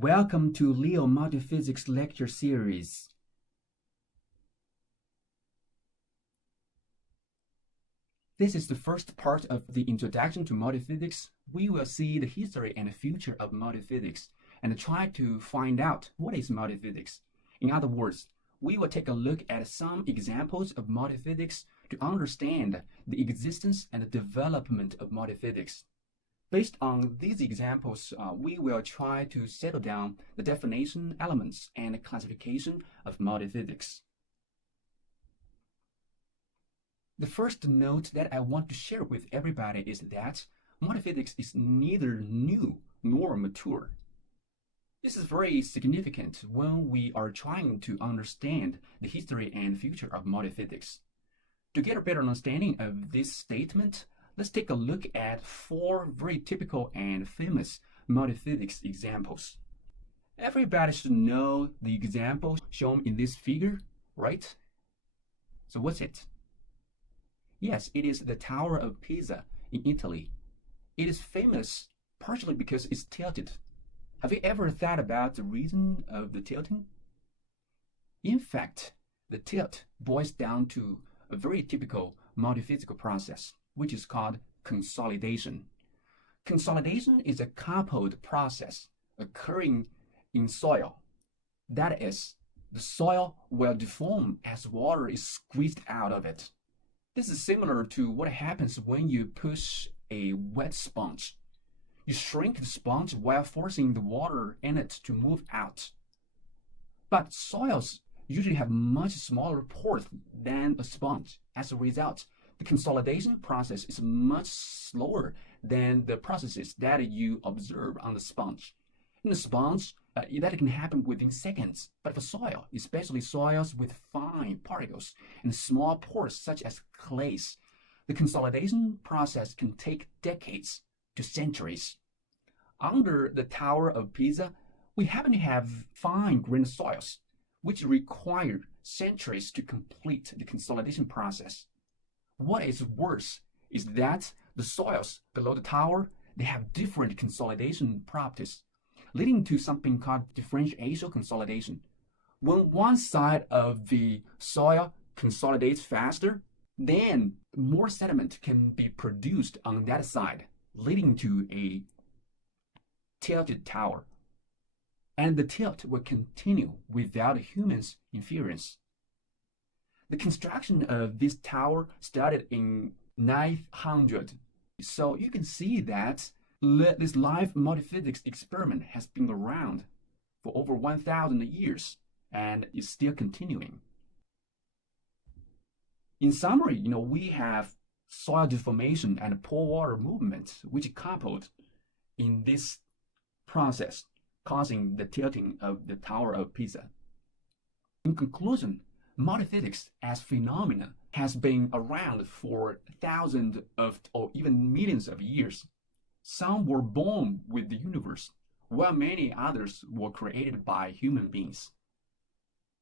Welcome to Liu Multiphysics Lecture Series. This is the first part of the introduction to multiphysics. We will see the history and the future of multiphysics and try to find out what is multiphysics. In other words, we will take a look at some examples of multiphysics to understand the existence and the development of multiphysics. Based on these examples, we will try to settle down the definition, elements, and classification of multiphysics. The first note that I want to share with everybody is that multiphysics is neither new nor mature. This is very significant when we are trying to understand the history and future of multiphysics. To get a better understanding of this statement, let's take a look at 4 very typical and famous multiphysics examples. Everybody should know the example shown in this figure, right? So what's it? Yes, it is the Tower of Pisa in Italy. It is famous partially because it's tilted. Have you ever thought about the reason of the tilting? In fact, the tilt boils down to a very typical multiphysical process, which is called consolidation. Consolidation is a coupled process occurring in soil. That is, the soil will deform as water is squeezed out of it. This is similar to what happens when you push a wet sponge. You shrink the sponge while forcing the water in it to move out. But soils usually have much smaller pores than a sponge. As a result, the consolidation process is much slower than the processes that you observe on the sponge. In the sponge, that can happen within seconds, but for soil, especially soils with fine particles and small pores such as clays, the consolidation process can take decades to centuries. Under the Tower of Pisa, we happen to have fine-grained soils, which require centuries to complete the consolidation process. What is worse is that the soils below the tower, they have different consolidation properties, leading to something called differential consolidation. When one side of the soil consolidates faster, then more sediment can be produced on that side, leading to a tilted tower. And the tilt will continue without humans' interference. The construction of this tower started in 900. So you can see that this live multiphysics experiment has been around for over 1,000 years and is still continuing. In summary, we have soil deformation and pore water movement, which coupled in this process, causing the tilting of the Tower of Pisa. In conclusion, multiphysics as phenomena has been around for thousands of or even millions of years. Some were born with the universe, while many others were created by human beings.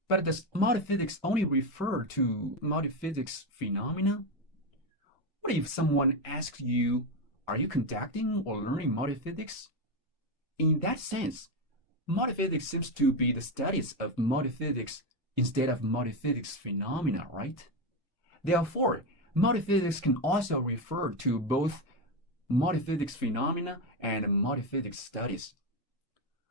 But does multiphysics only refer to multiphysics phenomena? What if someone asks you, are you conducting or learning multiphysics? In that sense, multiphysics seems to be the studies of multiphysics instead of multiphysics phenomena, right? Therefore, multiphysics can also refer to both multiphysics phenomena and multiphysics studies.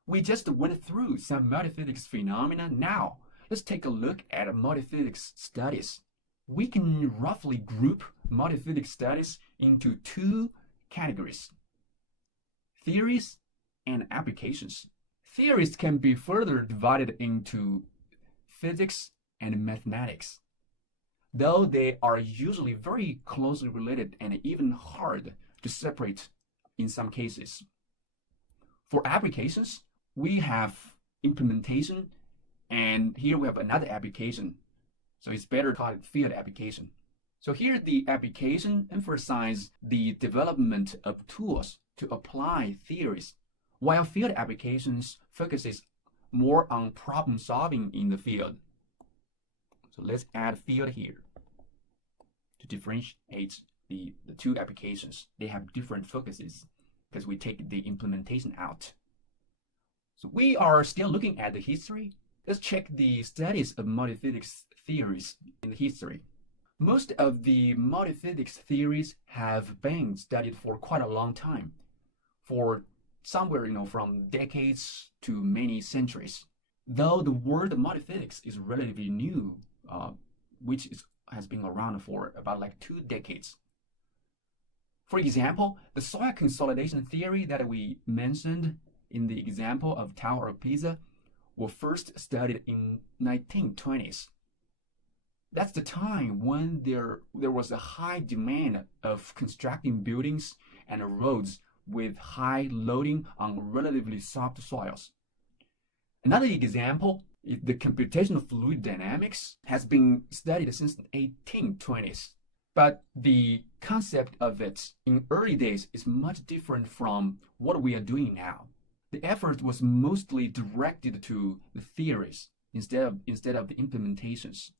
We just went through some multiphysics phenomena. Now, let's take a look at multiphysics studies. We can roughly group multiphysics studies into 2 categories: theories and applications. Theories can be further divided into physics and mathematics, though they are usually very closely related and even hard to separate in some cases. For applications, we have implementation, and here we have another application. So it's better to call it field application. So here the application emphasizes the development of tools to apply theories, while field applications focuses more on problem solving in the field. So let's add field here to differentiate the 2 applications. They have different focuses because we take the implementation out. So we are still looking at the history. Let's check the studies of multiphysics theories in the history. Most of the multiphysics theories have been studied for quite a long time, for somewhere from decades to many centuries. Though the word multiphysics is relatively new, which has been around for about like 2 decades. For example, the soil consolidation theory that we mentioned in the example of Tower of Pisa were first studied in 1920s. That's the time when there was a high demand of constructing buildings and roads with high loading on relatively soft soils. Another example is the computational fluid dynamics has been studied since the 1820s. But the concept of it in early days is much different from what we are doing now. The effort was mostly directed to the theories instead of the implementations.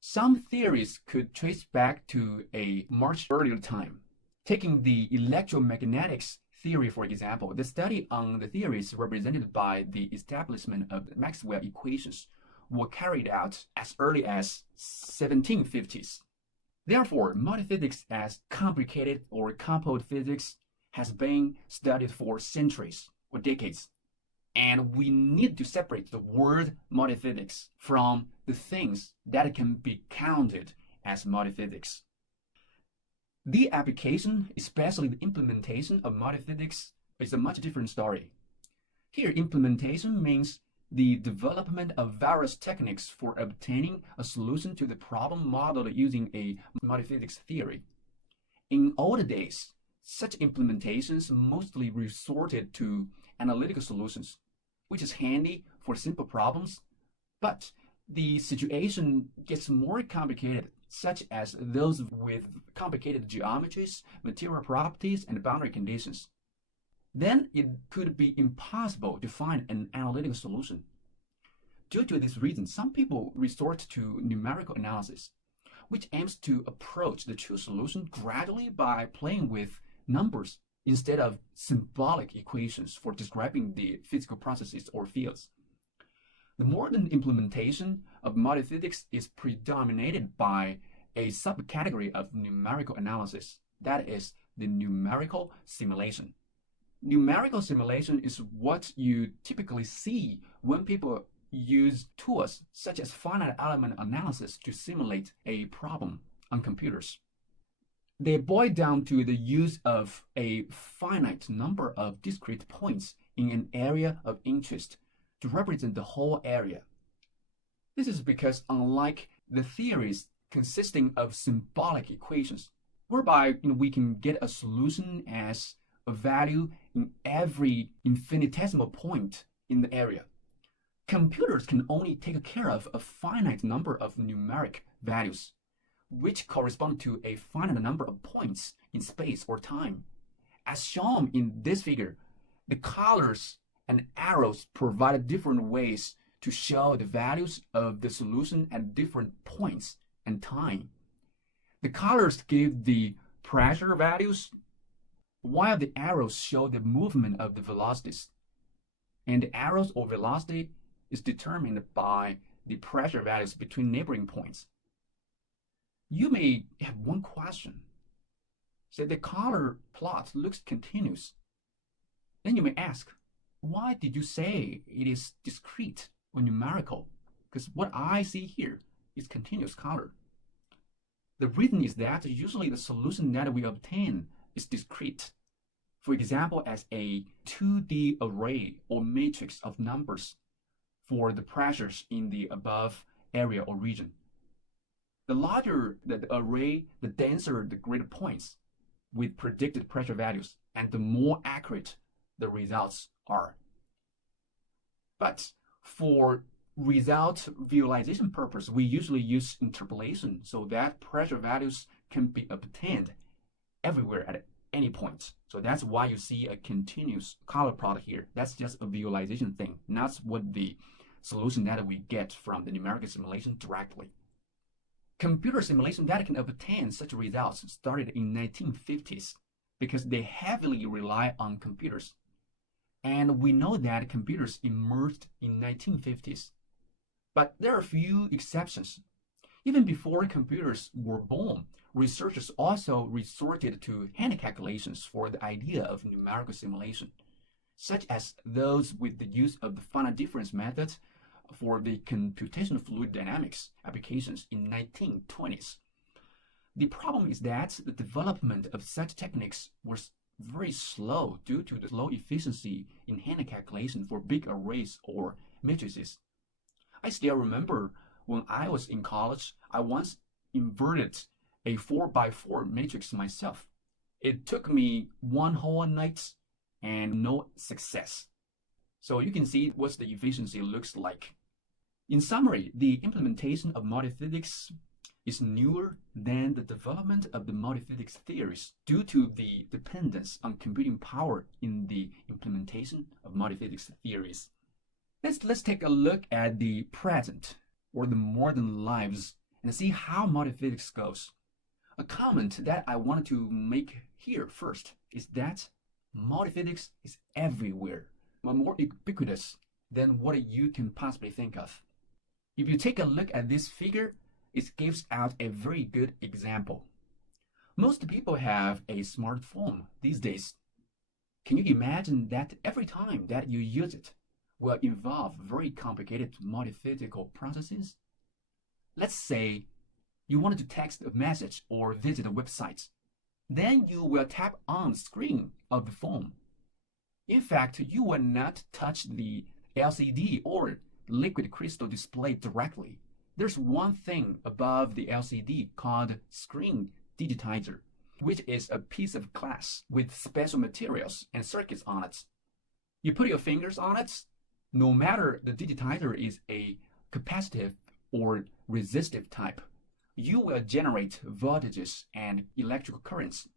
Some theories could trace back to a much earlier time. Taking the electromagnetics theory, for example, the study on the theories represented by the establishment of Maxwell equations were carried out as early as 1750s. Therefore, multiphysics as complicated or compound physics has been studied for centuries or decades. And we need to separate the word multiphysics from the things that can be counted as multiphysics. The application, especially the implementation of multiphysics, is a much different story. Here, implementation means the development of various techniques for obtaining a solution to the problem modeled using a multiphysics theory. In old days, such implementations mostly resorted to analytical solutions, which is handy for simple problems, but the situation gets more complicated, such as those with complicated geometries, material properties, and boundary conditions. Then it could be impossible to find an analytical solution. Due to this reason, some people resort to numerical analysis, which aims to approach the true solution gradually by playing with numbers instead of symbolic equations for describing the physical processes or fields. The modern implementation of multiphysics is predominated by a subcategory of numerical analysis, that is, the numerical simulation. Numerical simulation is what you typically see when people use tools such as finite element analysis to simulate a problem on computers. They boil down to the use of a finite number of discrete points in an area of interest to represent the whole area. This is because unlike the theories consisting of symbolic equations, whereby we can get a solution as a value in every infinitesimal point in the area, computers can only take care of a finite number of numeric values, which correspond to a finite number of points in space or time. As shown in this figure, the colors and arrows provide different ways to show the values of the solution at different points and time. The colors give the pressure values, while the arrows show the movement of the velocities. And the arrows or velocity is determined by the pressure values between neighboring points. You may have one question. Say the color plot looks continuous. Then you may ask, why did you say it is discrete or numerical? Because what I see here is continuous color. The reason is that usually the solution that we obtain is discrete. For example, as a 2D array or matrix of numbers for the pressures in the above area or region. The larger the array, the denser the grid points with predicted pressure values, and the more accurate the results are. But for result visualization purpose, we usually use interpolation so that pressure values can be obtained everywhere at any point. So that's why you see a continuous color plot here. That's just a visualization thing, not what the solution that we get from the numerical simulation directly. Computer simulation that can obtain such results started in 1950s because they heavily rely on computers. And we know that computers emerged in 1950s. But there are a few exceptions. Even before computers were born, researchers also resorted to hand calculations for the idea of numerical simulation, such as those with the use of the finite difference method for the computational fluid dynamics applications in 1920s. The problem is that the development of such techniques was very slow due to the low efficiency in hand calculation for big arrays or matrices. I still remember when I was in college, I once inverted a 4x4 matrix myself. It took me one whole night and no success. So you can see what the efficiency looks like. In summary, the implementation of multiphysics is newer than the development of the multiphysics theories due to the dependence on computing power in the implementation of multiphysics theories. Let's take a look at the present or the modern lives and see how multiphysics goes. A comment that I wanted to make here first is that multiphysics is everywhere, but more ubiquitous than what you can possibly think of. If you take a look at this figure, it gives out a very good example. Most people have a smartphone these days. Can you imagine that every time that you use it will involve very complicated multiphysical processes? Let's say you wanted to text a message or visit a website. Then you will tap on the screen of the phone. In fact, you will not touch the LCD or liquid crystal display directly. There's one thing above the LCD called screen digitizer, which is a piece of glass with special materials and circuits on it. You put your fingers on it, no matter the digitizer is a capacitive or resistive type, you will generate voltages and electrical currents.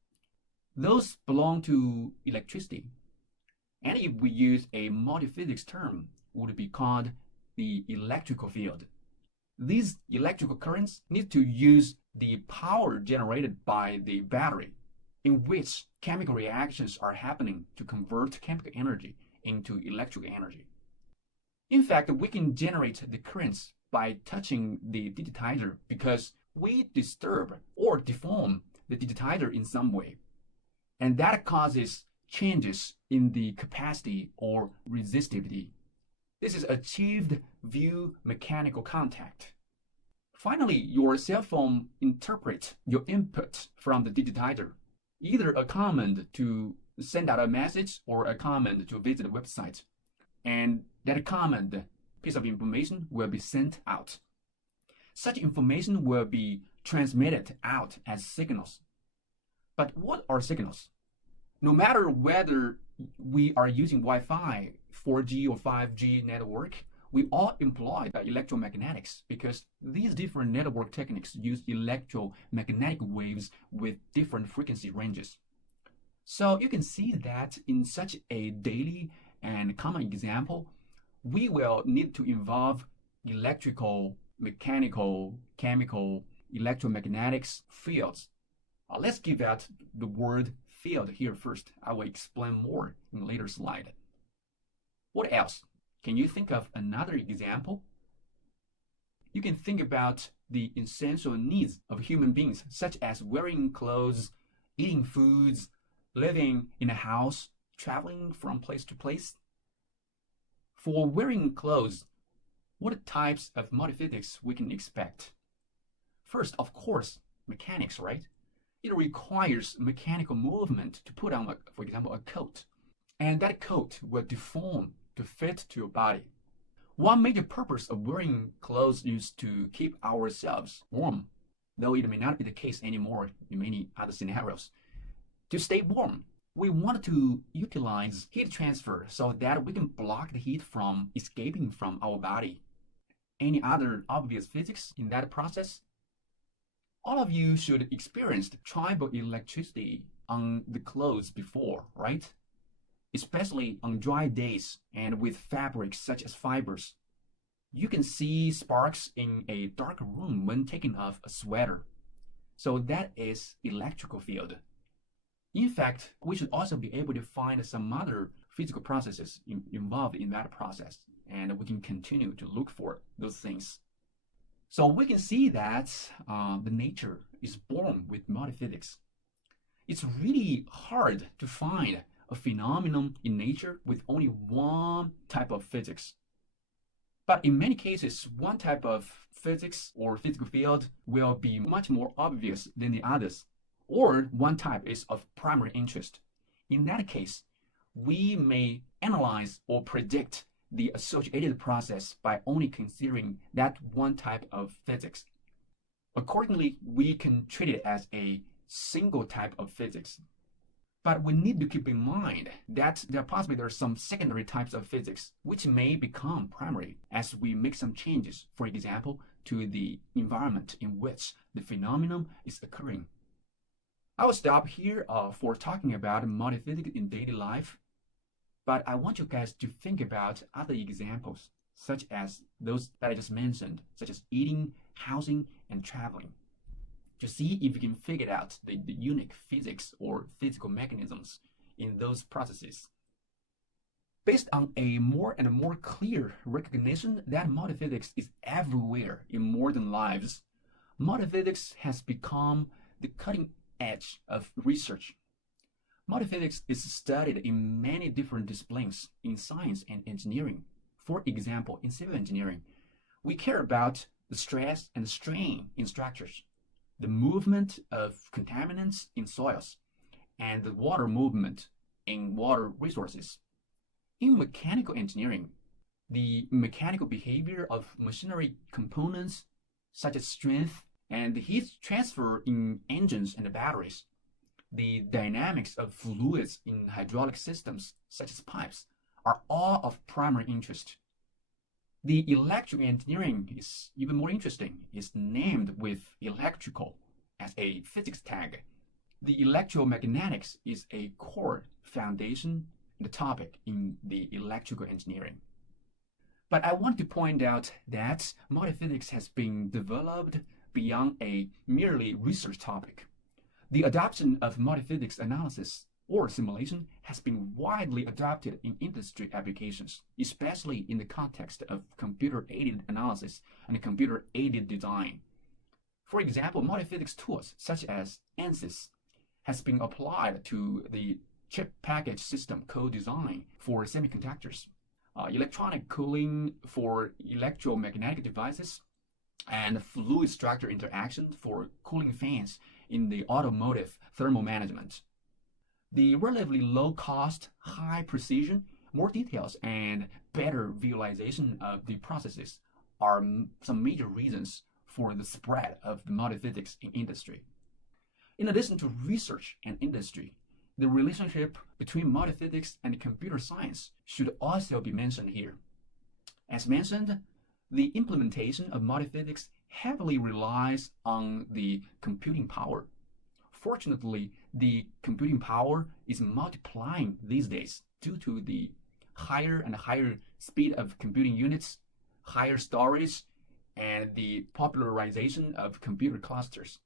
Those belong to electricity. And if we use a multiphysics term, would be called the electrical field. These electrical currents need to use the power generated by the battery, in which chemical reactions are happening to convert chemical energy into electrical energy. In fact, we can generate the currents by touching the digitizer because we disturb or deform the digitizer in some way. And that causes changes in the capacity or resistivity. This is achieved via mechanical contact. Finally, your cell phone interprets your input from the digitizer, either a command to send out a message or a command to visit a website. And that command piece of information will be sent out. Such information will be transmitted out as signals. But what are signals? No matter whether we are using Wi-Fi, 4G or 5G network, we all employ electromagnetics because these different network techniques use electromagnetic waves with different frequency ranges. So you can see that in such a daily and common example, we will need to involve electrical, mechanical, chemical, electromagnetics fields. Let's give out the word field here first. I will explain more in a later slide. What else? Can you think of another example? You can think about the essential needs of human beings, such as wearing clothes, eating foods, living in a house, traveling from place to place. For wearing clothes, what types of multiphysics we can expect? First, of course, mechanics, right? It requires mechanical movement to put on, for example, a coat. And that coat will deform to fit to your body. One major purpose of wearing clothes is to keep ourselves warm, though it may not be the case anymore in many other scenarios. To stay warm, we want to utilize heat transfer so that we can block the heat from escaping from our body. Any other obvious physics in that process? All of you should have experienced tribal electricity on the clothes before, right? Especially on dry days and with fabrics such as fibers. You can see sparks in a dark room when taking off a sweater. So that is electrical field. In fact, we should also be able to find some other physical processes involved in that process, and we can continue to look for those things. So we can see that the nature is born with multiphysics. It's really hard to find a phenomenon in nature with only one type of physics. But in many cases, one type of physics or physical field will be much more obvious than the others, or one type is of primary interest. In that case, we may analyze or predict the associated process by only considering that one type of physics. Accordingly, we can treat it as a single type of physics. But we need to keep in mind that there are some secondary types of physics which may become primary as we make some changes, for example, to the environment in which the phenomenon is occurring. I will stop here for talking about multiphysics in daily life, but I want you guys to think about other examples, such as those that I just mentioned, such as eating, housing, and traveling, to see if you can figure out the unique physics or physical mechanisms in those processes. Based on a more and more clear recognition that multiphysics is everywhere in modern lives, multiphysics has become the cutting edge of research. Multiphysics is studied in many different disciplines in science and engineering. For example, in civil engineering, we care about the stress and strain in structures, the movement of contaminants in soils, and the water movement in water resources. In mechanical engineering, the mechanical behavior of machinery components, such as strength and the heat transfer in engines and batteries, the dynamics of fluids in hydraulic systems, such as pipes, are all of primary interest. The electrical engineering is even more interesting. It's named with electrical as a physics tag. The electromagnetics is a core foundation and topic in the electrical engineering. But I want to point out that multiphysics has been developed beyond a merely research topic. The adoption of multiphysics analysis or simulation has been widely adopted in industry applications, especially in the context of computer-aided analysis and computer-aided design. For example, multiphysics tools such as ANSYS has been applied to the chip package system co-design for semiconductors, electronic cooling for electromagnetic devices, and fluid structure interaction for cooling fans in the automotive thermal management. The relatively low cost, high precision, more details, and better visualization of the processes are some major reasons for the spread of the multiphysics in industry. In addition to research and industry, the relationship between multiphysics and computer science should also be mentioned here. As mentioned, the implementation of multiphysics heavily relies on the computing power. Fortunately, the computing power is multiplying these days due to the higher and higher speed of computing units, higher storage, and the popularization of computer clusters.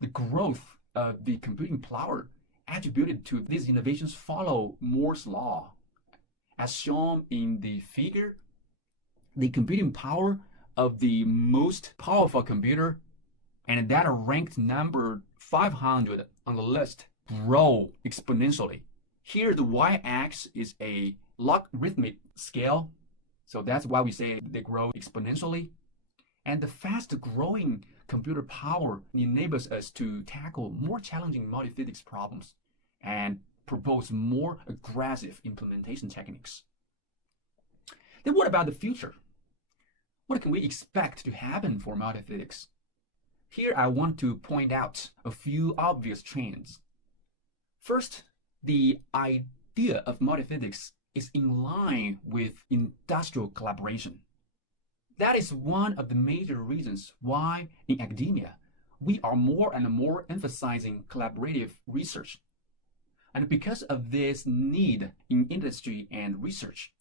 The growth of the computing power attributed to these innovations follow Moore's law. As shown in the figure, the computing power of the most powerful computer and that ranked number 500 on the list grow exponentially. Here the y-axis is a logarithmic scale, so that's why we say they grow exponentially. And the fast growing computer power enables us to tackle more challenging multiphysics problems and propose more aggressive implementation techniques. Then what about the future? What can we expect to happen for multiphysics? Here I want to point out a few obvious trends. First, the idea of multiphysics is in line with industrial collaboration. That is one of the major reasons why in academia we are more and more emphasizing collaborative research. And because of this need in industry and research,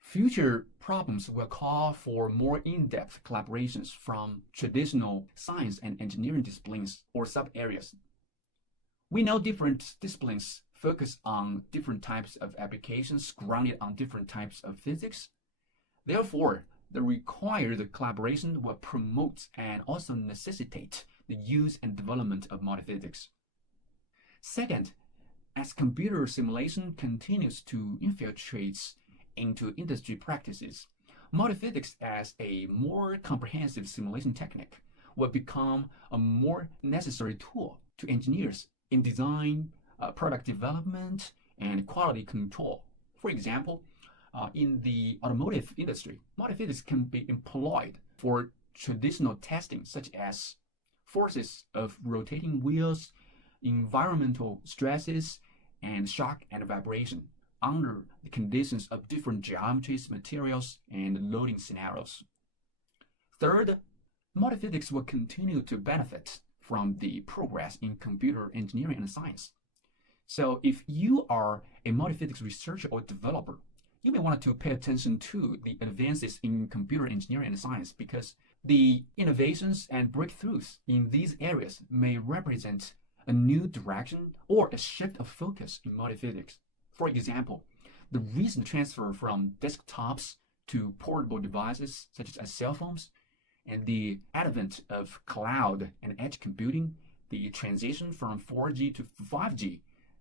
future problems will call for more in-depth collaborations from traditional science and engineering disciplines or sub-areas. We know different disciplines focus on different types of applications grounded on different types of physics. Therefore, the required collaboration will promote and also necessitate the use and development of multiphysics. Second, as computer simulation continues to infiltrate into industry practices, multiphysics as a more comprehensive simulation technique will become a more necessary tool to engineers in design, product development, and quality control. For example, in the automotive industry, multiphysics can be employed for traditional testing, such as forces of rotating wheels, environmental stresses, and shock and vibration under the conditions of different geometries, materials, and loading scenarios. Third, multiphysics will continue to benefit from the progress in computer engineering and science. So if you are a multiphysics researcher or developer, you may want to pay attention to the advances in computer engineering and science, because the innovations and breakthroughs in these areas may represent a new direction or a shift of focus in multiphysics. For example, the recent transfer from desktops to portable devices such as cell phones, and the advent of cloud and edge computing, the transition from 4G to 5G,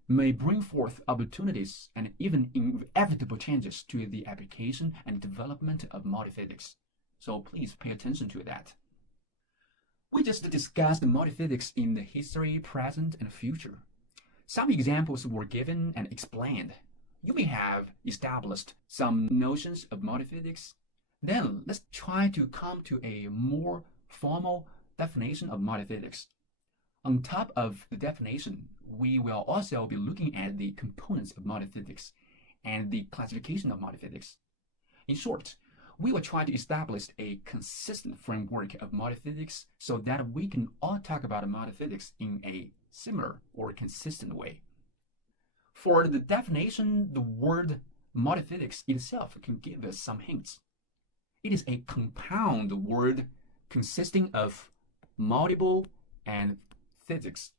may bring forth opportunities and even inevitable changes to the application and development of multiphysics. So please pay attention to that. We just discussed multiphysics in the history, present, and future. Some examples were given and explained. You may have established some notions of multiphysics. Then let's try to come to a more formal definition of multiphysics. On top of the definition, we will also be looking at the components of multiphysics and the classification of multiphysics. In short, we will try to establish a consistent framework of multiphysics so that we can all talk about multiphysics in a similar or consistent way. For the definition, the word multiphysics itself can give us some hints. It is a compound word consisting of multiple and physics.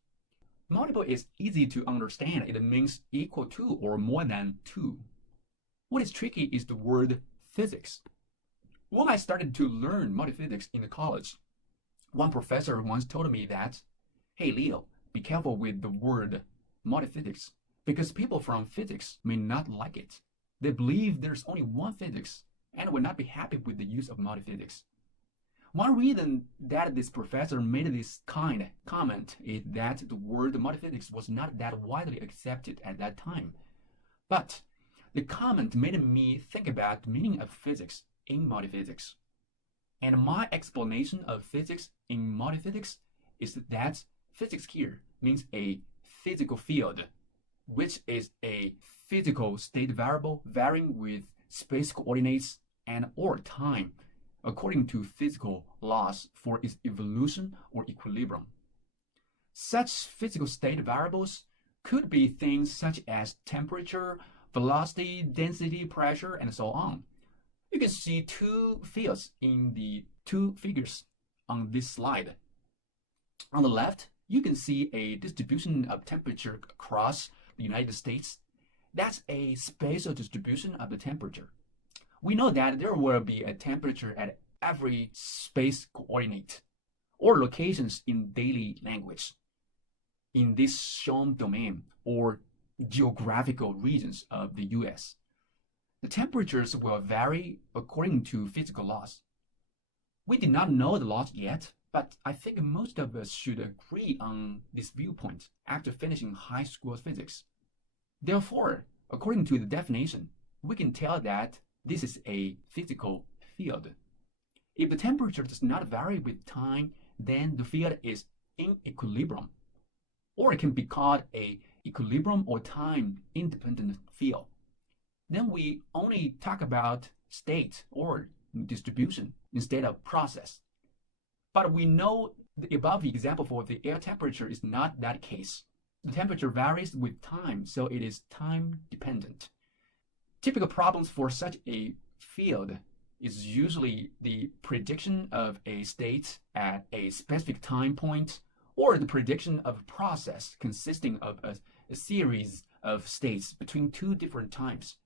Multiple is easy to understand. It means equal to or more than 2. What is tricky is the word physics. When I started to learn multiphysics in the college, one professor once told me that, "Hey Leo, be careful with the word multiphysics, because people from physics may not like it. They believe there's only one physics and will not be happy with the use of multiphysics." One reason that this professor made this kind of comment is that the word multiphysics was not that widely accepted at that time. But the comment made me think about the meaning of physics in multiphysics. And my explanation of physics in multiphysics is that physics here means a physical field, which is a physical state variable varying with space coordinates and or time according to physical laws for its evolution or equilibrium. Such physical state variables could be things such as temperature, velocity, density, pressure, and so on. You can see 2 fields in the 2 figures on this slide. On the left, you can see a distribution of temperature across the United States. That's a spatial distribution of the temperature. We know that there will be a temperature at every space coordinate or locations in daily language in this shown domain or geographical regions of the US. The temperatures will vary according to physical laws. We did not know the laws yet, but I think most of us should agree on this viewpoint after finishing high school physics. Therefore, according to the definition, we can tell that this is a physical field. If the temperature does not vary with time, then the field is in equilibrium, or it can be called a equilibrium or time independent field. Then we only talk about state or distribution instead of process. But we know the above example for the air temperature is not that case. The temperature varies with time, so it is time dependent. Typical problems for such a field is usually the prediction of a state at a specific time point, or the prediction of a process consisting of a series of states between two different times.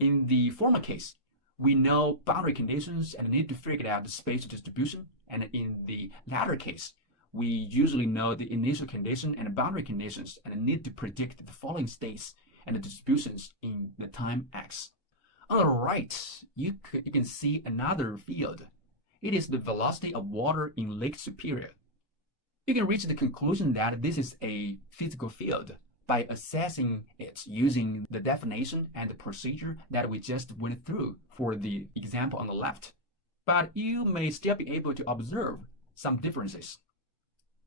In the former case, we know boundary conditions and need to figure out the spatial distribution, and in the latter case, we usually know the initial condition and boundary conditions and need to predict the following states and the distributions in the time x. On the right, you can see another field. It is the velocity of water in Lake Superior. You can reach the conclusion that this is a physical field by assessing it using the definition and the procedure that we just went through for the example on the left. But you may still be able to observe some differences.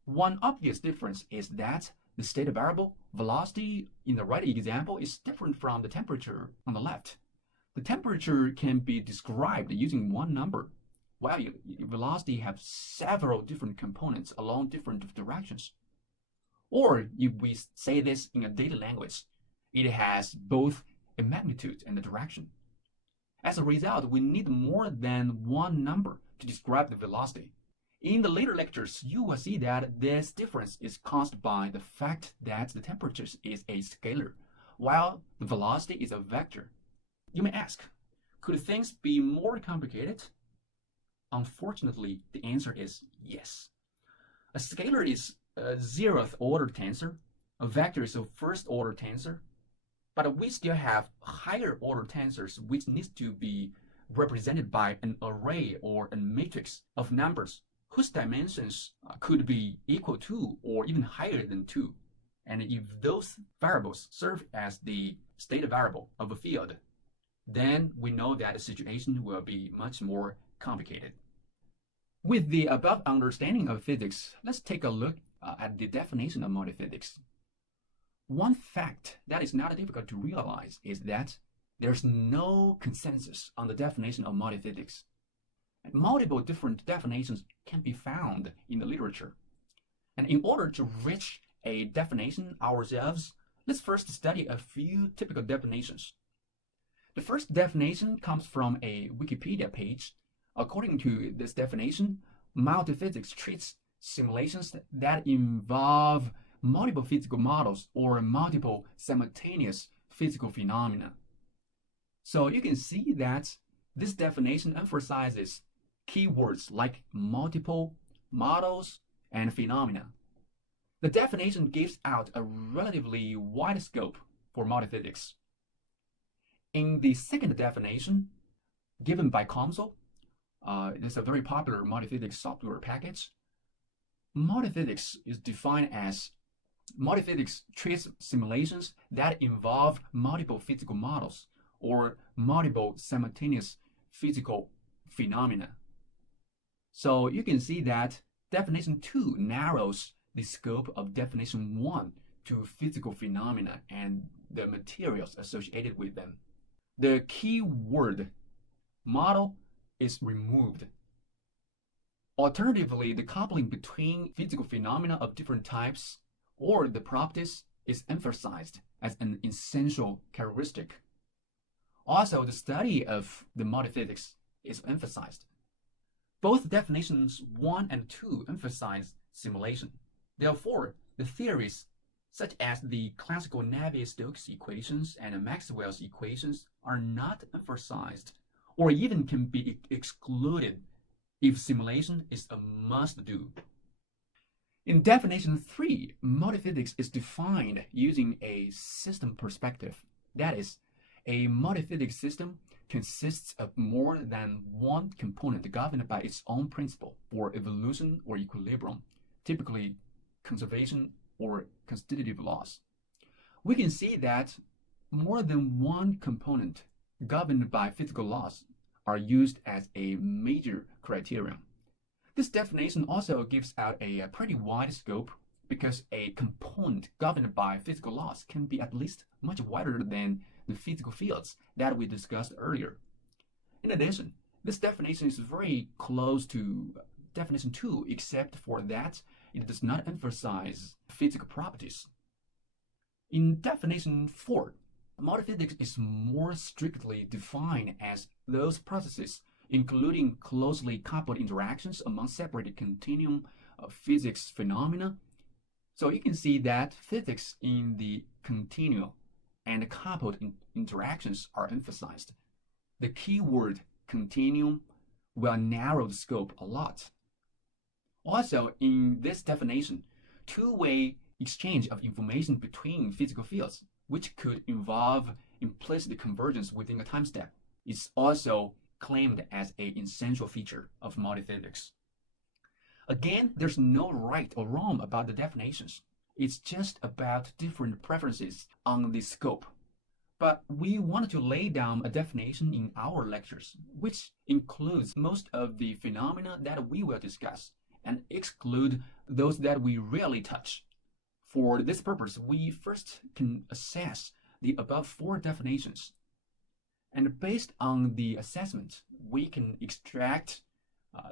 One obvious difference is that the state variable velocity in the right example is different from the temperature on the left. The temperature can be described using one number, while velocity have several different components along different directions. Or if we say this in a daily language, it has both a magnitude and a direction. As a result, we need more than one number to describe the velocity. In the later lectures, you will see that this difference is caused by the fact that the temperature is a scalar, while the velocity is a vector. You may ask, could things be more complicated? Unfortunately, the answer is yes. A scalar is a zeroth order tensor, a vector is a first order tensor, but we still have higher order tensors which needs to be represented by an array or a matrix of numbers whose dimensions could be equal to or even higher than 2. And if those variables serve as the state variable of a field, then we know that the situation will be much more complicated. With the above understanding of physics, let's take a look at the definition of multiphysics. One fact that is not difficult to realize is that there's no consensus on the definition of multiphysics. Multiple different definitions can be found in the literature. And in order to reach a definition ourselves, let's first study a few typical definitions. The first definition comes from a Wikipedia page. According to this definition, multiphysics treats simulations that involve multiple physical models or multiple simultaneous physical phenomena. So you can see that this definition emphasizes keywords like multiple, models, and phenomena. The definition gives out a relatively wide scope for multiphysics. In the second definition, given by Console, it's a very popular multiphysics software package. Multiphysics is defined as multiphysics treats simulations that involve multiple physical models or multiple simultaneous physical phenomena. So you can see that definition 2 narrows the scope of definition 1 to physical phenomena and the materials associated with them. The key word model is removed. Alternatively, the coupling between physical phenomena of different types or the properties is emphasized as an essential characteristic. Also, the study of the multiphysics is emphasized. Both definitions 1 and 2 emphasize simulation. Therefore, the theories such as the classical Navier-Stokes equations and Maxwell's equations are not emphasized or even can be excluded if simulation is a must-do. In definition 3, multiphysics is defined using a system perspective. That is, a multiphysics system consists of more than one component governed by its own principle for evolution or equilibrium, typically conservation or constitutive laws. We can see that more than one component governed by physical laws are used as a major criterion. This definition also gives out a pretty wide scope because a component governed by physical laws can be at least much wider than the physical fields that we discussed earlier. In addition, this definition is very close to definition 2, except for that it does not emphasize physical properties. In definition 4, multiphysics is more strictly defined as those processes including closely coupled interactions among separated continuum of physics phenomena, So you can see that physics in the continuum and coupled interactions are emphasized. The keyword continuum will narrow the scope a lot. Also, in this definition, two-way exchange of information between physical fields, which could involve implicit convergence within a time step, is also claimed as an essential feature of multiphysics. Again, there's no right or wrong about the definitions. It's just about different preferences on the scope. But we wanted to lay down a definition in our lectures, which includes most of the phenomena that we will discuss and exclude those that we rarely touch. For this purpose, we first can assess the above four definitions. And based on the assessment, we can extract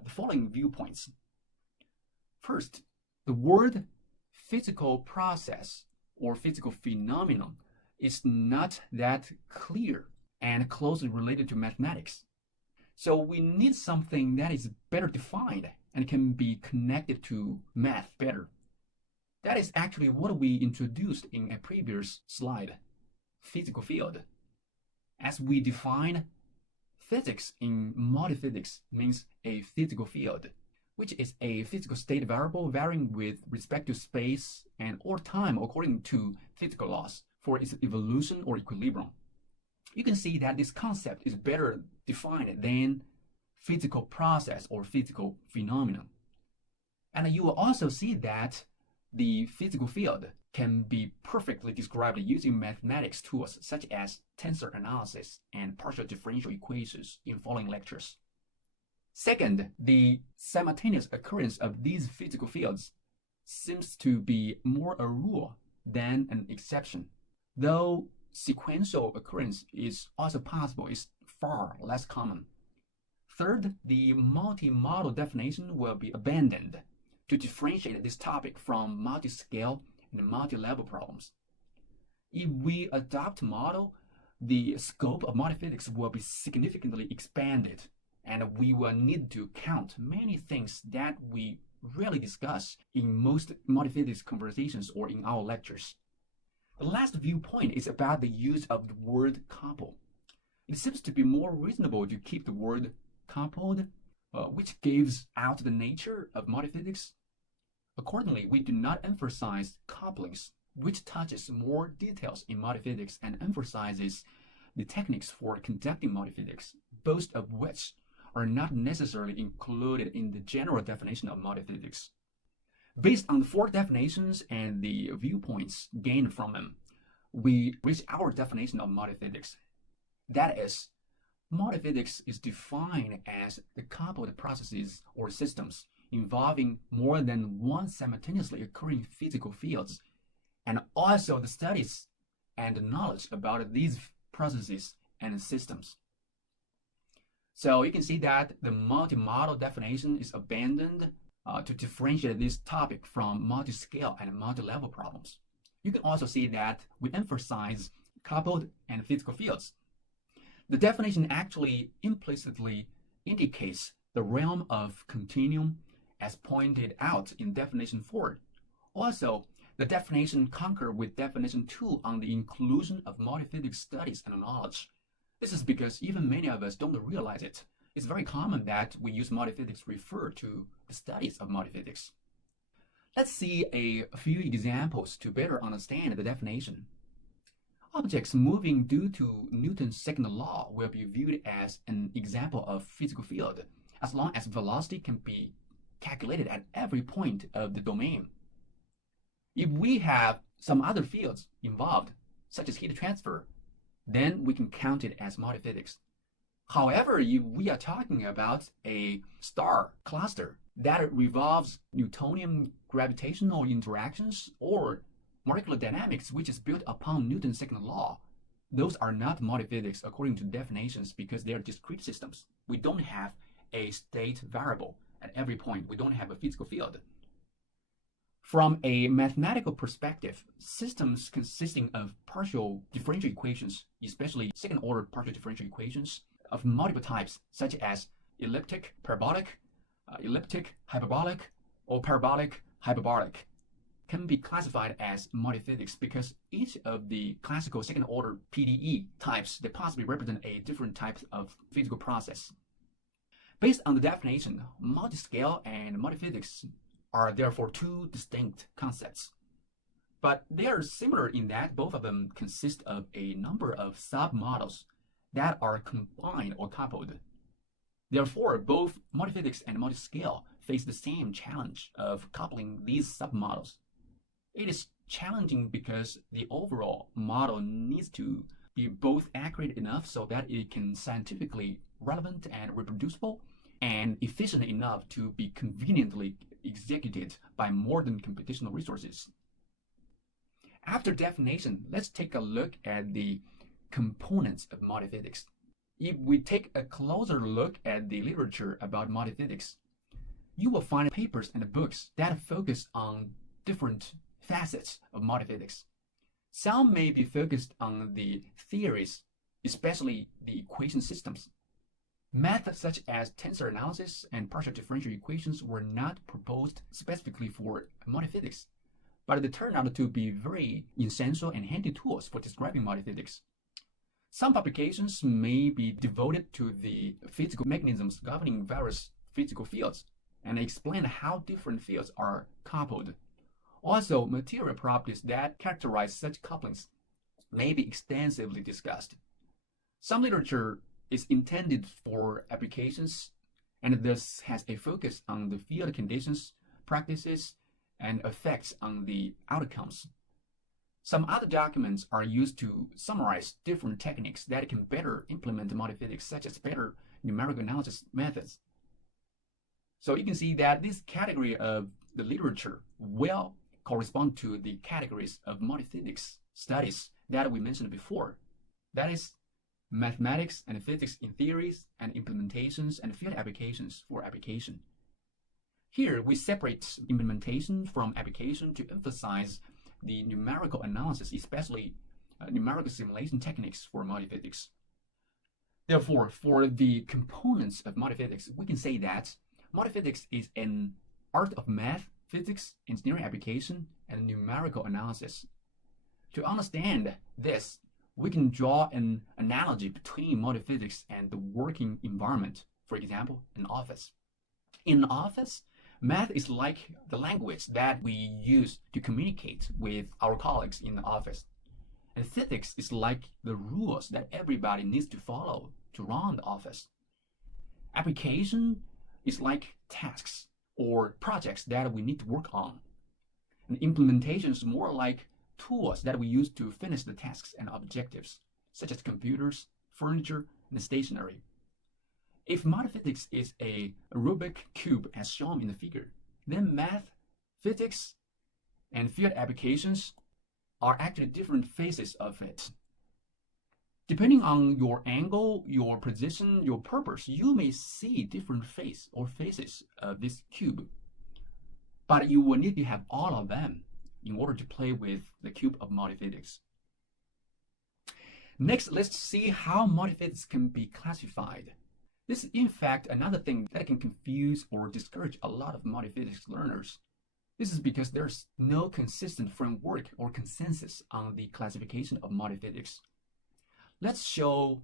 the following viewpoints. First, the word physical process or physical phenomenon is not that clear and closely related to mathematics. So we need something that is better defined and can be connected to math better. That is actually what we introduced in a previous slide, physical field. As we define, physics in multiphysics means a physical field, which is a physical state variable varying with respect to space and or time according to physical laws for its evolution or equilibrium. You can see that this concept is better defined than physical process or physical phenomenon. And you will also see that the physical field can be perfectly described using mathematics tools such as tensor analysis and partial differential equations in following lectures. Second, the simultaneous occurrence of these physical fields seems to be more a rule than an exception. Though sequential occurrence is also possible, it's far less common. Third, the multi-model definition will be abandoned to differentiate this topic from multi-scale and multi-level problems. If we adopt model, the scope of multiphysics will be significantly expanded, and we will need to count many things that we rarely discuss in most multiphysics conversations or in our lectures. The last viewpoint is about the use of the word couple. It seems to be more reasonable to keep the word coupled, which gives out the nature of multiphysics. Accordingly, we do not emphasize couplings, which touches more details in multiphysics and emphasizes the techniques for conducting multiphysics, both of which are not necessarily included in the general definition of multiphysics. Based on the four definitions and the viewpoints gained from them, we reach our definition of multiphysics. That is, multiphysics is defined as the coupled processes or systems involving more than one simultaneously occurring physical fields, and also the studies and knowledge about these processes and systems. So you can see that the multi-model definition is abandoned to differentiate this topic from multi-scale and multi-level problems. You can also see that we emphasize coupled and physical fields. The definition actually implicitly indicates the realm of continuum as pointed out in definition 4. Also, the definition concurs with definition 2 on the inclusion of multiphysics studies and knowledge. This is because even many of us don't realize it. It's very common that we use multiphysics to refer to the studies of multiphysics. Let's see a few examples to better understand the definition. Objects moving due to Newton's second law will be viewed as an example of physical field, as long as velocity can be calculated at every point of the domain. If we have some other fields involved, such as heat transfer, then we can count it as multiphysics. However, if we are talking about a star cluster that revolves Newtonian gravitational interactions or molecular dynamics, which is built upon Newton's second law, those are not multiphysics according to definitions because they are discrete systems. We don't have a state variable at every point. We don't have a physical field. From a mathematical perspective, systems consisting of partial differential equations, especially second-order partial differential equations of multiple types, such as elliptic, parabolic, elliptic, hyperbolic, or parabolic, hyperbolic. can be classified as multiphysics because each of the classical second-order PDE types they possibly represent a different type of physical process. Based on the definition, multiscale and multiphysics are therefore two distinct concepts. But they are similar in that both of them consist of a number of sub-models that are combined or coupled. Therefore, both multiphysics and multiscale face the same challenge of coupling these sub-models. It is challenging because the overall model needs to be both accurate enough so that it can scientifically relevant and reproducible, and efficient enough to be conveniently executed by modern computational resources. After definition, let's take a look at the components of multiphysics. If we take a closer look at the literature about multiphysics, you will find papers and books that focus on different facets of multiphysics. Some may be focused on the theories, especially the equation systems. Methods such as tensor analysis and partial differential equations were not proposed specifically for multiphysics, but they turned out to be very essential and handy tools for describing multiphysics. Some publications may be devoted to the physical mechanisms governing various physical fields and explain how different fields are coupled. Also, material properties that characterize such couplings may be extensively discussed. Some literature is intended for applications and thus has a focus on the field conditions, practices, and effects on the outcomes. Some other documents are used to summarize different techniques that can better implement multiphysics, such as better numerical analysis methods. So you can see that this category of the literature will correspond to the categories of multiphysics studies that we mentioned before. That is, mathematics and physics in theories and implementations and field applications for application. Here we separate implementation from application to emphasize the numerical analysis, especially numerical simulation techniques for multiphysics. Therefore, for the components of multiphysics, we can say that multiphysics is an art of math, physics, engineering application, and numerical analysis. To understand this, we can draw an analogy between multiphysics and the working environment, for example, an office. In an office, math is like the language that we use to communicate with our colleagues in the office. And physics is like the rules that everybody needs to follow to run the office. Application is like tasks or projects that we need to work on. And implementation is more like tools that we use to finish the tasks and objectives, such as computers, furniture, and stationery. If multiphysics is a Rubik cube as shown in the figure, then math, physics, and field applications are actually different phases of it. Depending on your angle, your position, your purpose, you may see different phases of this cube. But you will need to have all of them in order to play with the cube of multiphysics. Next, let's see how multiphysics can be classified. This is in fact another thing that can confuse or discourage a lot of multiphysics learners. This is because there's no consistent framework or consensus on the classification of multiphysics. Let's show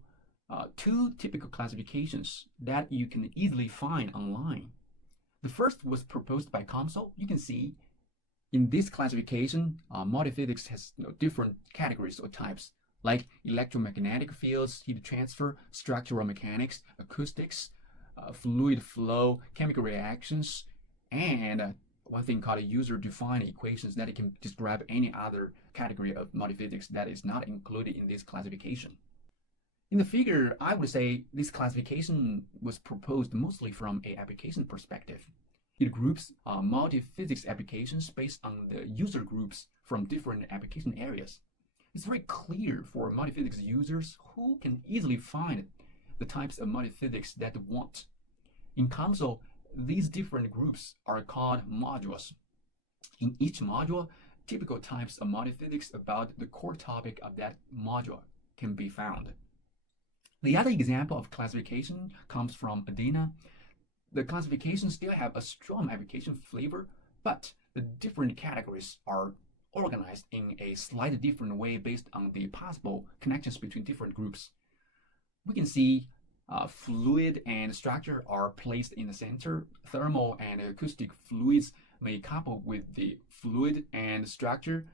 two typical classifications that you can easily find online. The first was proposed by COMSOL. You can see in this classification, multiphysics has different categories or types, like electromagnetic fields, heat transfer, structural mechanics, acoustics, fluid flow, chemical reactions, and one thing called user-defined equations that can describe any other category of multiphysics that is not included in this classification. In the figure, I would say this classification was proposed mostly from an application perspective. It groups multiphysics applications based on the user groups from different application areas. It's very clear for multiphysics users who can easily find the types of multiphysics that they want. In COMSOL, these different groups are called modules. In each module, typical types of multiphysics about the core topic of that module can be found. The other example of classification comes from Adena. The classification still have a strong application flavor, but the different categories are organized in a slightly different way based on the possible connections between different groups. We can see fluid and structure are placed in the center. Thermal and acoustic fluids may couple with the fluid and structure.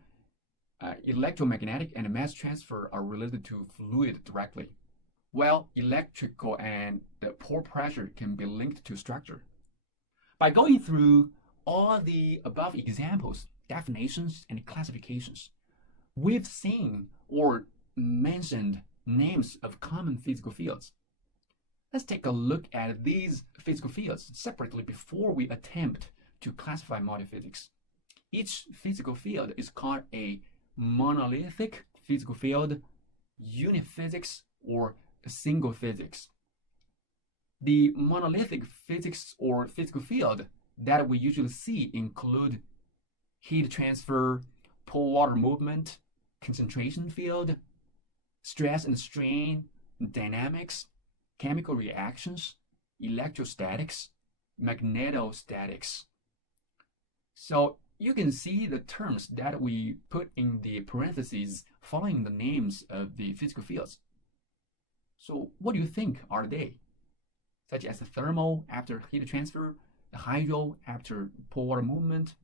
Electromagnetic and mass transfer are related to fluid directly, while electrical and the pore pressure can be linked to structure. By going through all the above examples, definitions, and classifications, we've seen or mentioned names of common physical fields. Let's take a look at these physical fields separately before we attempt to classify multiphysics. Each physical field is called a monolithic physical field, uniphysics, or single physics. The monolithic physics or physical field that we usually see include heat transfer, pole water movement, concentration field, stress and strain, dynamics, chemical reactions, electrostatics, magnetostatics. So you can see the terms that we put in the parentheses following the names of the physical fields. So what do you think are they? Such as the thermal after heat transfer, the hydro after pole water movement,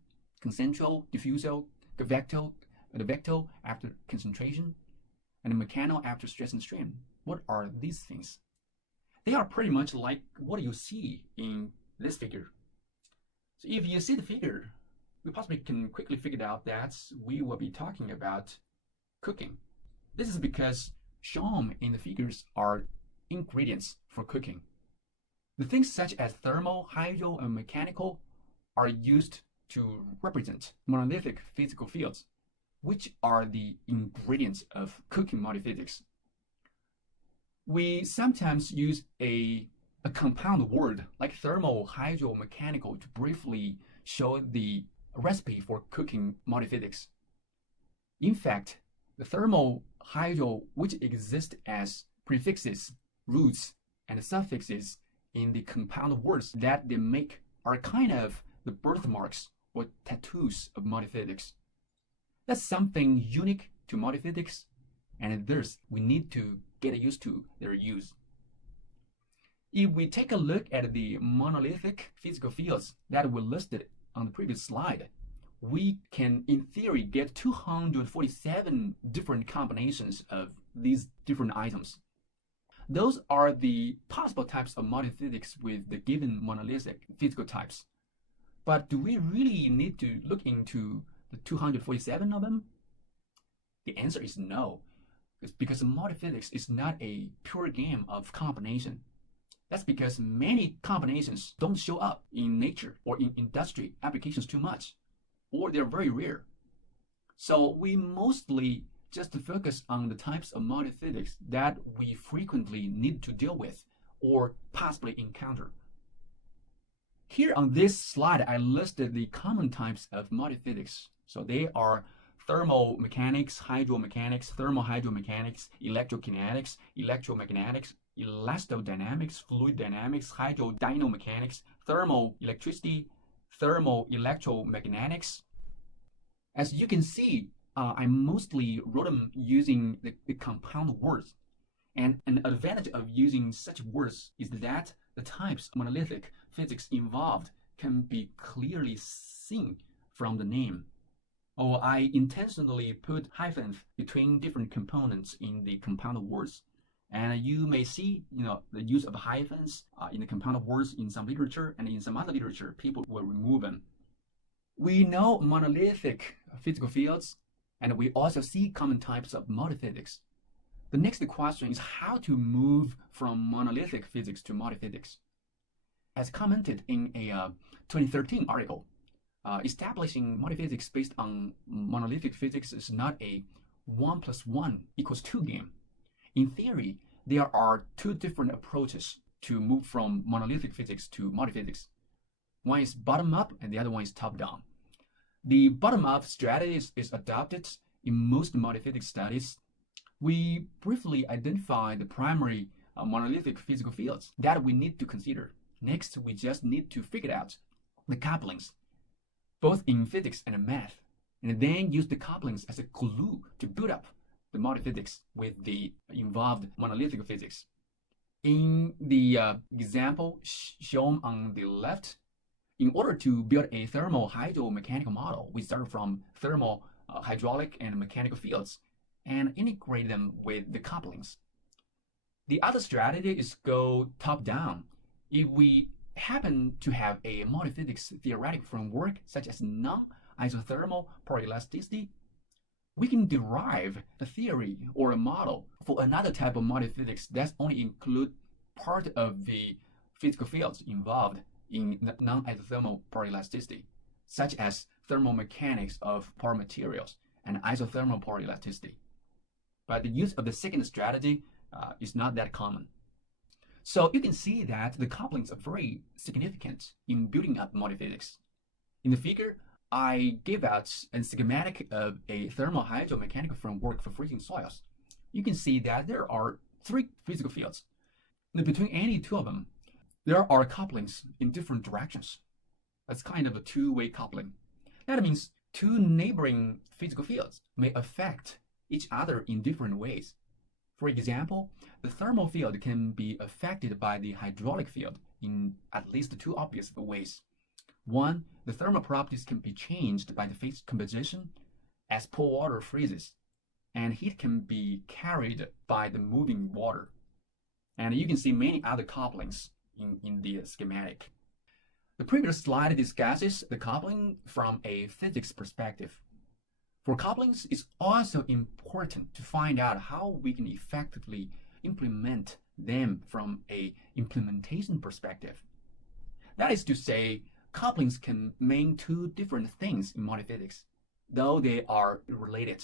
concentral, diffusal, convectal after concentration, and the mechanical after stress and strain. What are these things? They are pretty much like what you see in this figure. So if you see the figure, we possibly can quickly figure out that we will be talking about cooking. This is because shown in the figures are ingredients for cooking. The things such as thermal, hydro, and mechanical are used to represent monolithic physical fields, which are the ingredients of cooking multiphysics. We sometimes use a compound word like thermal, hydro, mechanical to briefly show the recipe for cooking multiphysics. In fact, the thermal, hydro, which exist as prefixes, roots, and suffixes in the compound words that they make are kind of the birthmarks or tattoos of multiphysics. That's something unique to multiphysics, and thus we need to get used to their use. If we take a look at the monolithic physical fields that were listed on the previous slide, we can, in theory, get 247 different combinations of these different items. Those are the possible types of multiphysics with the given monolithic physical types. But do we really need to look into the 247 of them? The answer is no. It's because multiphysics is not a pure game of combination. That's because many combinations don't show up in nature or in industry applications too much, or they're very rare. So we mostly just focus on the types of multiphysics that we frequently need to deal with or possibly encounter. Here on this slide, I listed the common types of multiphysics. So they are thermomechanics, hydromechanics, thermo-hydromechanics, electrokinetics, electromagnetics, elastodynamics, fluid dynamics, hydrodynamomechanics, thermoelectricity, thermo-electromagnetics. As you can see, I mostly wrote them using the compound words. And an advantage of using such words is that the types of monolithic physics involved can be clearly seen from the name. Or I intentionally put hyphens between different components in the compound words. And you may see, the use of hyphens in the compound words in some literature, and in some other literature, people will remove them. We know monolithic physical fields, and we also see common types of multiphysics. The next question is how to move from monolithic physics to multiphysics. As commented in a 2013 article, establishing multiphysics based on monolithic physics is not a 1 + 1 = 2 game. In theory, there are two different approaches to move from monolithic physics to multiphysics. One is bottom-up and the other one is top-down. The bottom-up strategy is adopted in most multiphysics studies. We briefly identify the primary monolithic physical fields that we need to consider. Next, we just need to figure out the couplings. both in physics and math, and then use the couplings as a glue to build up the multiphysics with the involved monolithic physics. In the example shown on the left, in order to build a thermal hydromechanical model, we start from thermal, hydraulic, and mechanical fields and integrate them with the couplings. The other strategy is go top-down. If we happen to have a multiphysics theoretic framework such as non-isothermal poroelasticity, we can derive a theory or a model for another type of multiphysics that only include part of the physical fields involved in non-isothermal poroelasticity, such as thermomechanics of power materials and isothermal poroelasticity. But the use of the second strategy is not that common. So you can see that the couplings are very significant in building up multiphysics. In the figure, I gave out a schematic of a thermal hydromechanical framework for freezing soils. You can see that there are three physical fields. Between any two of them, there are couplings in different directions. That's kind of a two-way coupling. That means two neighboring physical fields may affect each other in different ways. For example, the thermal field can be affected by the hydraulic field in at least two obvious ways. One, the thermal properties can be changed by the phase composition as pool water freezes, and heat can be carried by the moving water. And you can see many other couplings in the schematic. The previous slide discusses the coupling from a physics perspective. For couplings, it's also important to find out how we can effectively implement them from an implementation perspective. That is to say, couplings can mean two different things in multiphysics, though they are related.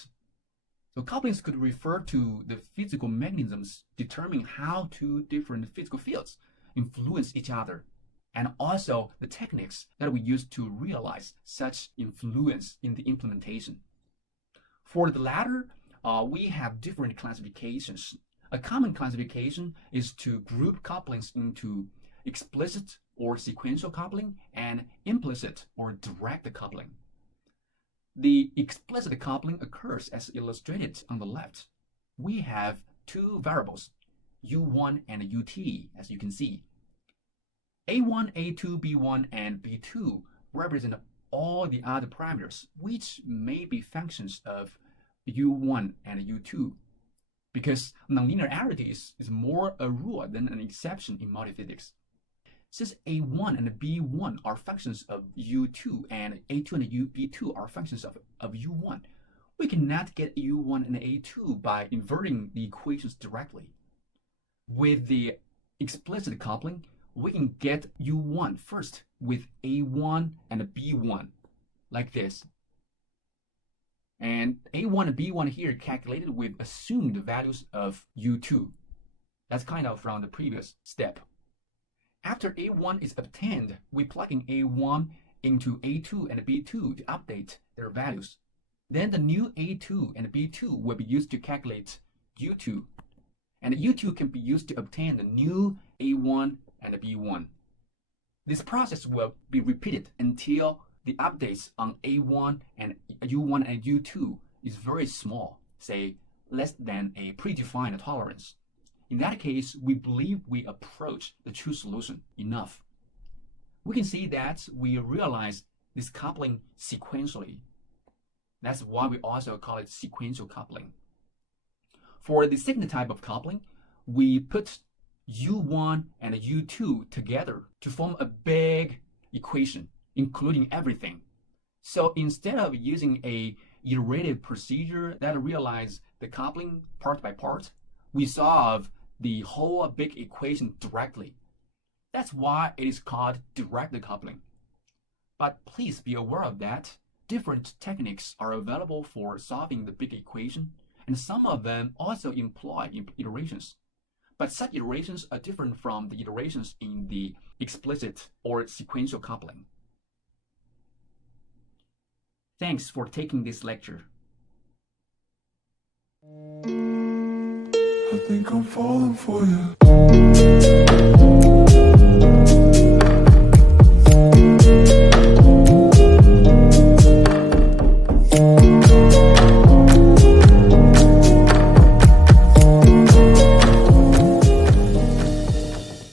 So couplings could refer to the physical mechanisms determining how two different physical fields influence each other, and also the techniques that we use to realize such influence in the implementation. For the latter, we have different classifications. A common classification is to group couplings into explicit or sequential coupling and implicit or direct coupling. The explicit coupling occurs as illustrated on the left. We have two variables, u1 and ut, as you can see. a1, a2, b1, and b2 represent all the other parameters, which may be functions of u1 and u2, because nonlinearity is more a rule than an exception in multiphysics. Since a1 and b1 are functions of u2 and a2 and b2 are functions of u1, we cannot get u1 and a2 by inverting the equations directly. With the explicit coupling, we can get u1 first with a1 and b1, like this. And a1 and b1 here calculated with assumed values of u2. That's kind of from the previous step. After a1 is obtained, we plug in a1 into a2 and b2 to update their values. Then the new a2 and b2 will be used to calculate u2. And u2 can be used to obtain the new a1 and b1. This process will be repeated until the updates on a1 and u1 and u2 is very small, say less than a predefined tolerance. In that case, we believe we approach the true solution enough. We can see that we realize this coupling sequentially. That's why we also call it sequential coupling. For the second type of coupling, we put u1 and u2 together to form a big equation, including everything. So instead of using a iterative procedure that realizes the coupling part by part, we solve the whole big equation directly. That's why it is called direct coupling. But please be aware of that different techniques are available for solving the big equation, and some of them also employ iterations. But such iterations are different from the iterations in the explicit or sequential coupling. Thanks for taking this lecture. I think I'm falling for you.